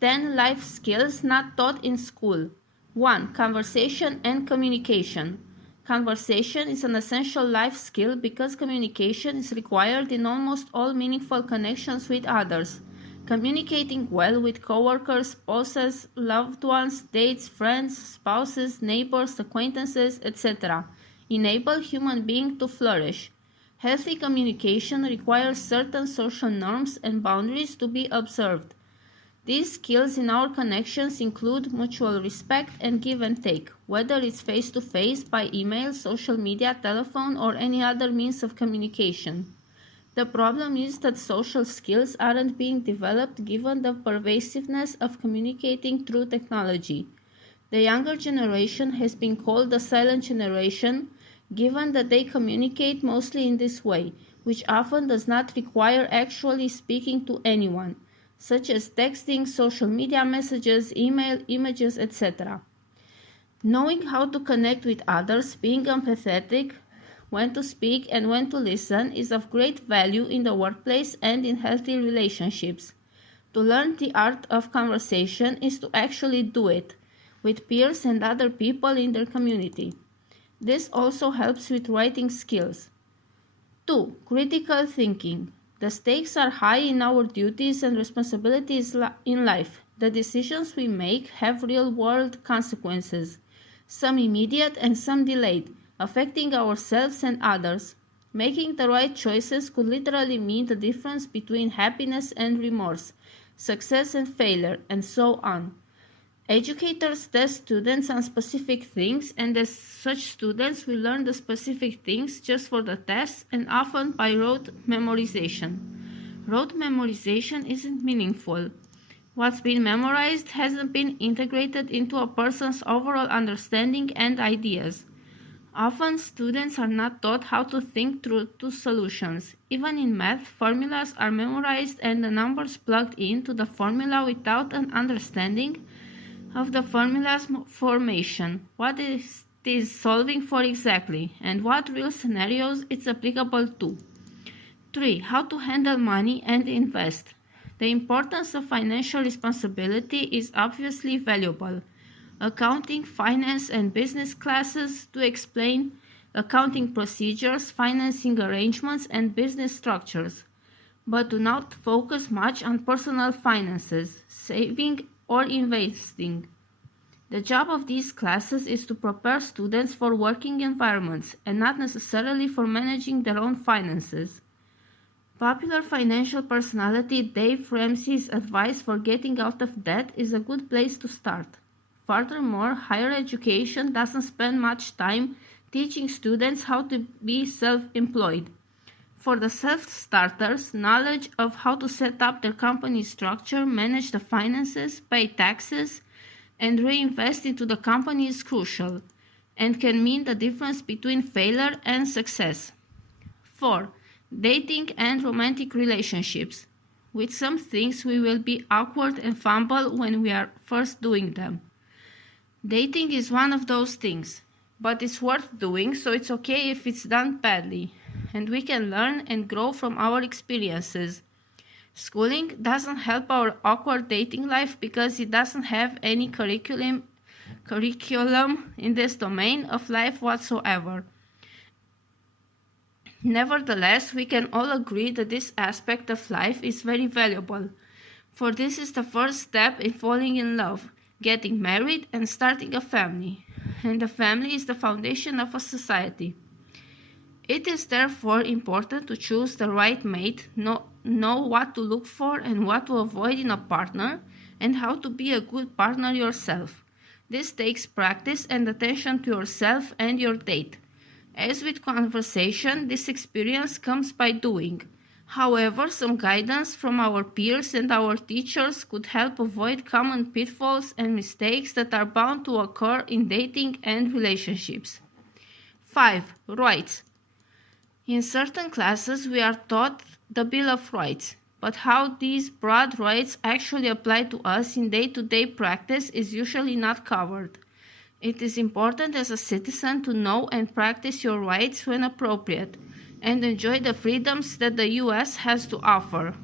10 life skills not taught in school. 1. Conversation and communication. Conversation is an essential life skill because communication is required in almost all meaningful connections with others. Communicating well with coworkers, bosses, loved ones, dates, friends, spouses, neighbors, acquaintances, etc. enable human beings to flourish. Healthy communication requires certain social norms and boundaries to be observed. These skills in our connections include mutual respect and give and take, whether it's face-to-face, by email, social media, telephone, or any other means of communication. The problem is that social skills aren't being developed given the pervasiveness of communicating through technology. The younger generation has been called the silent generation, given that they communicate mostly in this way, which often does not require actually speaking to anyone, such as texting, social media messages, email, images, etc. Knowing how to connect with others, being empathetic, when to speak and when to listen is of great value in the workplace and in healthy relationships. To learn the art of conversation is to actually do it with peers and other people in their community. This also helps with writing skills. 2. Critical thinking. The stakes are high in our duties and responsibilities in life. The decisions we make have real-world consequences, some immediate and some delayed, affecting ourselves and others. Making the right choices could literally mean the difference between happiness and remorse, success and failure, and so on. Educators test students on specific things, and as such students will learn the specific things just for the tests and often by rote memorization. Rote memorization isn't meaningful. What's been memorized hasn't been integrated into a person's overall understanding and ideas. Often students are not taught how to think through two solutions. Even in math, formulas are memorized and the numbers plugged into the formula without an understanding of the formula's formation, what it is solving for exactly, and what real scenarios it's applicable to. 3. How to handle money and invest. The importance of financial responsibility is obviously valuable. Accounting, finance, and business classes to explain accounting procedures, financing arrangements, and business structures, but do not focus much on personal finances, saving, or investing. The job of these classes is to prepare students for working environments and not necessarily for managing their own finances. Popular financial personality Dave Ramsey's advice for getting out of debt is a good place to start. Furthermore, higher education doesn't spend much time teaching students how to be self-employed. For the self-starters, knowledge of how to set up their company structure, manage the finances, pay taxes, and reinvest into the company is crucial, and can mean the difference between failure and success. 4. Dating and romantic relationships. With some things we will be awkward and fumble when we are first doing them. Dating is one of those things, but it's worth doing, so it's okay if it's done badly, and we can learn and grow from our experiences. Schooling doesn't help our awkward dating life because it doesn't have any curriculum in this domain of life whatsoever. Nevertheless, we can all agree that this aspect of life is very valuable, for this is the first step in falling in love, getting married, and starting a family, and the family is the foundation of a society. It is therefore important to choose the right mate, know what to look for and what to avoid in a partner, and how to be a good partner yourself. This takes practice and attention to yourself and your date. As with conversation, this experience comes by doing. However, some guidance from our peers and our teachers could help avoid common pitfalls and mistakes that are bound to occur in dating and relationships. 5. Rights. In certain classes, we are taught the Bill of Rights, but how these broad rights actually apply to us in day-to-day practice is usually not covered. It is important as a citizen to know and practice your rights when appropriate, and enjoy the freedoms that the U.S. has to offer.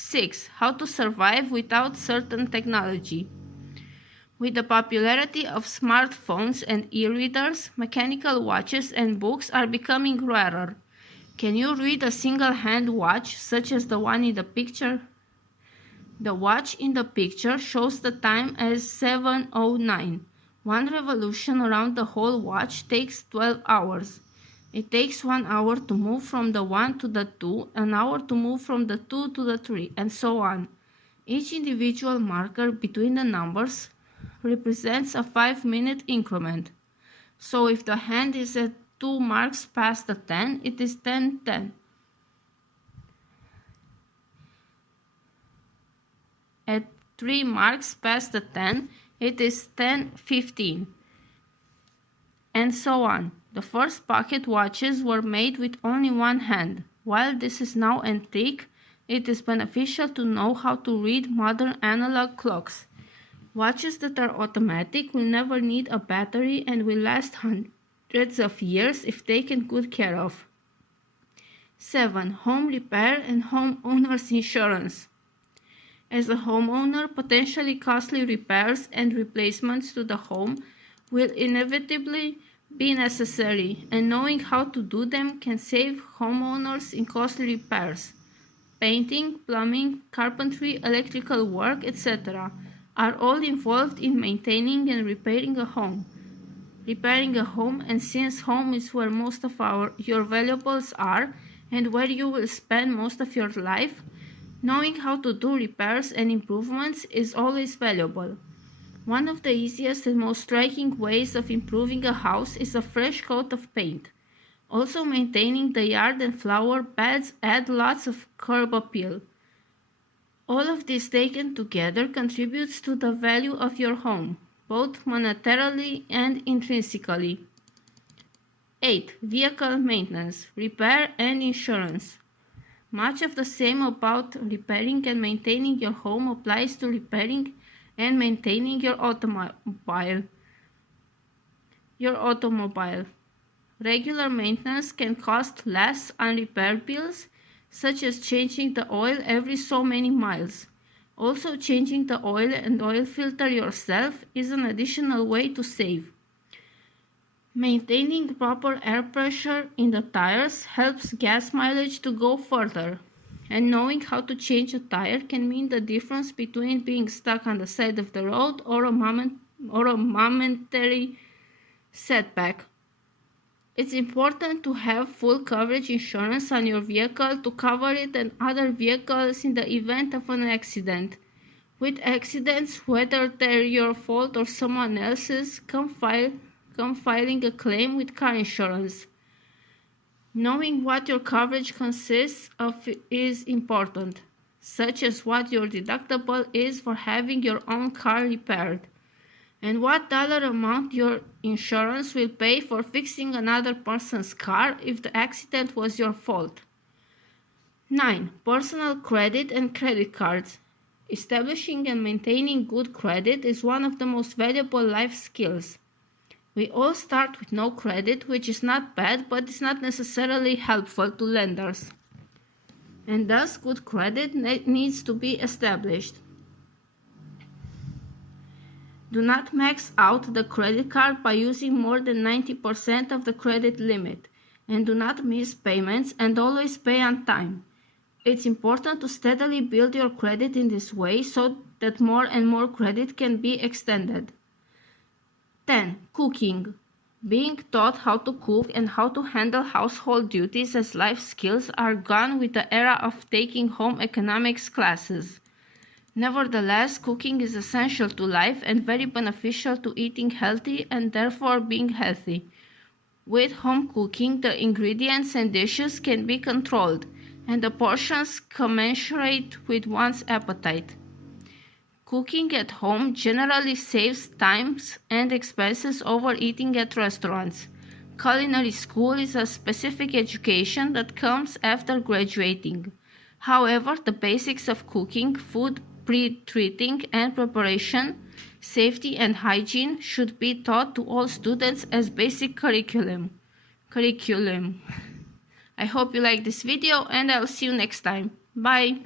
6. How to survive without certain technology. With the popularity of smartphones and e-readers, mechanical watches and books are becoming rarer. Can you read a single-hand watch, such as the one in the picture? The watch in the picture shows the time as 7:09. One revolution around the whole watch takes 12 hours. It takes 1 hour to move from the 1 to the 2, an hour to move from the 2 to the 3, and so on. Each individual marker between the numbers represents a 5-minute increment. So if the hand is at 2 marks past the 10, it is 10:10. At 3 marks past the 10, it is 10:15. And so on. The first pocket watches were made with only one hand. While this is now antique, it is beneficial to know how to read modern analog clocks. Watches that are automatic will never need a battery and will last hundreds of years if taken good care of. 7. Home repair and homeowner's insurance. As a homeowner, potentially costly repairs and replacements to the home will inevitably be necessary, and knowing how to do them can save homeowners in costly repairs. Painting, plumbing, carpentry, electrical work, etc. are all involved in maintaining and repairing a home. And since home is where most of your valuables are and where you will spend most of your life, knowing how to do repairs and improvements is always valuable. One of the easiest and most striking ways of improving a house is a fresh coat of paint. Also, maintaining the yard and flower beds add lots of curb appeal. All of this taken together contributes to the value of your home, both monetarily and intrinsically. 8. Vehicle maintenance, repair and insurance. Much of the same about repairing and maintaining your home applies to repairing and maintaining your automobile. Regular maintenance can cost less on repair bills, such as changing the oil every so many miles. Also, changing the oil and oil filter yourself is an additional way to save. Maintaining proper air pressure in the tires helps gas mileage to go further. And knowing how to change a tire can mean the difference between being stuck on the side of the road or a momentary setback. It's important to have full coverage insurance on your vehicle to cover it and other vehicles in the event of an accident. With accidents, whether they're your fault or someone else's, come filing a claim with car insurance. Knowing what your coverage consists of is important, such as what your deductible is for having your own car repaired, and what dollar amount your insurance will pay for fixing another person's car if the accident was your fault. 9. Personal credit and credit cards. Establishing and maintaining good credit is one of the most valuable life skills. We all start with no credit, which is not bad, but is not necessarily helpful to lenders. And thus, good credit needs to be established. Do not max out the credit card by using more than 90% of the credit limit, and do not miss payments and always pay on time. It's important to steadily build your credit in this way so that more and more credit can be extended. 10. Cooking. Being taught how to cook and how to handle household duties as life skills are gone with the era of taking home economics classes. Nevertheless, cooking is essential to life and very beneficial to eating healthy and therefore being healthy. With home cooking, the ingredients and dishes can be controlled, and the portions commensurate with one's appetite. Cooking at home generally saves time and expenses over eating at restaurants. Culinary school is a specific education that comes after graduating. However, the basics of cooking, food pre-treating and preparation, safety and hygiene should be taught to all students as basic curriculum. I hope you like this video and I'll see you next time. Bye!